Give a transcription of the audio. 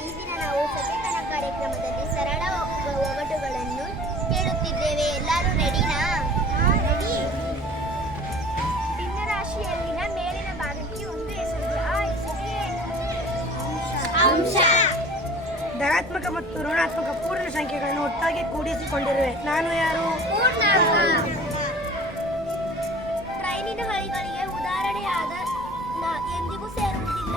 ಈ ದಿನ ನಾವು ಸಚೇತನ ಕಾರ್ಯಕ್ರಮದಲ್ಲಿ ಸರಳ ಒಗಟುಗಳನ್ನು ಕೇಳುತ್ತಿದ್ದೇವೆ. ಎಲ್ಲರೂ ರೆಡಿನಾ? ರೆಡಿ. ಭಿನ್ನರಾಶಿಯಲ್ಲಿನ ಮೇಲಿನ ಭಾಗಕ್ಕೆ ಒಂದು ಹೆಸರಿದೆ. ಆ ಹೆಸರು ಏನು? ಅಂಶ. ಧನಾತ್ಮಕ ಮತ್ತು ಋಣಾತ್ಮಕ ಪೂರ್ಣ ಸಂಖ್ಯೆಗಳನ್ನು ಒಟ್ಟಾಗಿ ಕೂಡಿಸಿಕೊಂಡಿರುವೆ. ನಾನು ಯಾರು? ಟ್ರೈನಿನ ಹಳಿಗಳಿಗೆ ಉದಾಹರಣೆಯಾದ ಎಂದಿಗೂ ಸೇರುವುದಿಲ್ಲ.